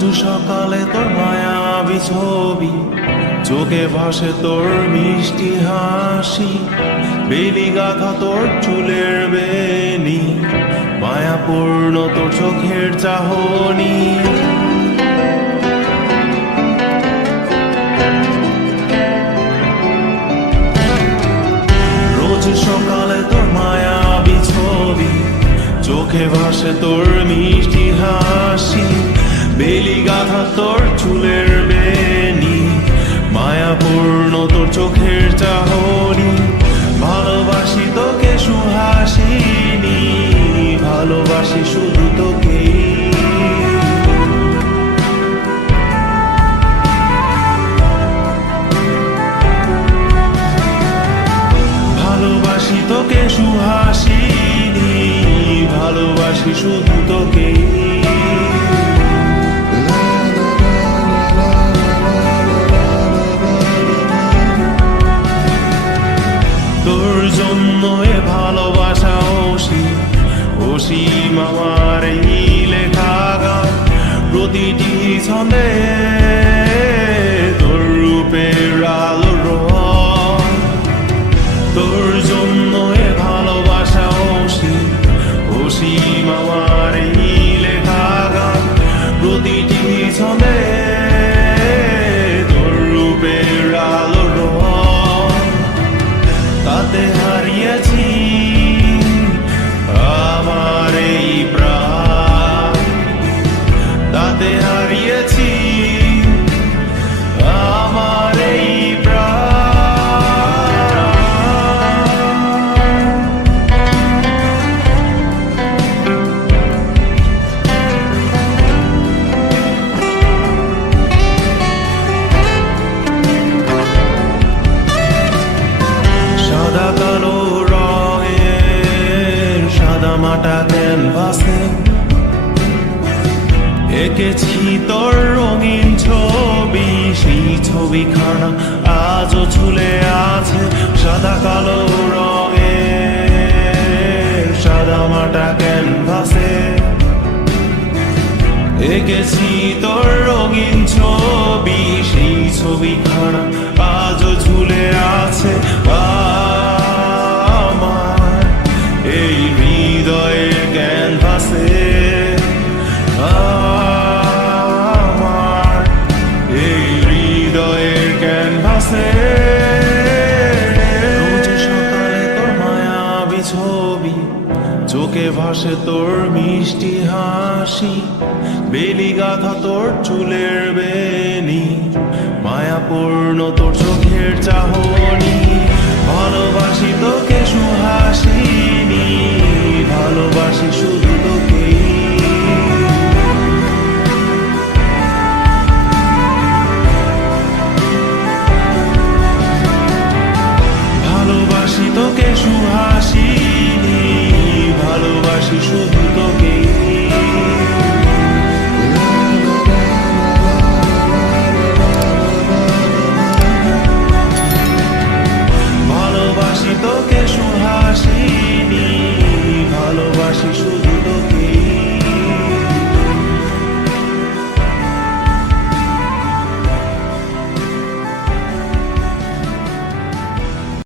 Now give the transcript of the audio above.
রোজ সকালে তোর মায়াবী ছবি, চোখে ভাসে তোর মিষ্টি হাসি, বেলি গাথা তোর চুলের বেনি, মায়াপূর্ণ তোর চোখের চাহনি। রোজ সকালে তোর মায়াবী ছবি, চোখে ভাসে তোর মিষ্টি হাসি, বেলি গাথা তোর চুলের বেনি, মায়াপূর্ণ তোর চোখের চাহনি। ভালোবাসি তোকে সুহাসিনী, ভালোবাসি শুধু তোকে। ভালোবাসি তোকে সুহাসিনী, ভালোবাসি শুধু তোকে। তোর জন্য এ ভালোবাসা অসীম, অসীম আমার এই লেখা গান, প্রতিটি ছন্দে তোর রূপের আলো রং। তোর জন্য এ ভালোবাসা অসীম, অসীম আমার এই লেখা গান, প্রতিটি ছন্দে তোর রূপের আলো রং। তাতে হারিয়েছি আমার এই প্রাণ, তাতে হারিয়েছি আমার এই সাদা কালো রঙের সাদা মাটা ক্যানভাসে এঁকেছি তোর রঙিন ছবি, সেই ছবিখানা আজও ঝুলে আছে। সাদা কালো রঙের সাদা মাটা ক্যানভাসে এঁকেছি তোর রঙিন ছবি, সেই ছবিখানা আজও ঝুলে আছে আমার এই হৃদয়ের ক্যানভাসে। আমার এই হৃদয়ের ক্যানভাসে। রোজ সকালে তোর মায়াবী ছবি, চোখে ভাসে তোর মিষ্টি হাসি, বেলি গাথা তোর চুলের বেনি, মায়াপূর্ণ তোর চোখের চাহনি। ভালোবাসি তোকে সুহাসিনী, ভালোবাসি শুধু তোকে। ভালোবাসি তোকে সুহাসিনী, ভালোবাসি শুধু তোকে।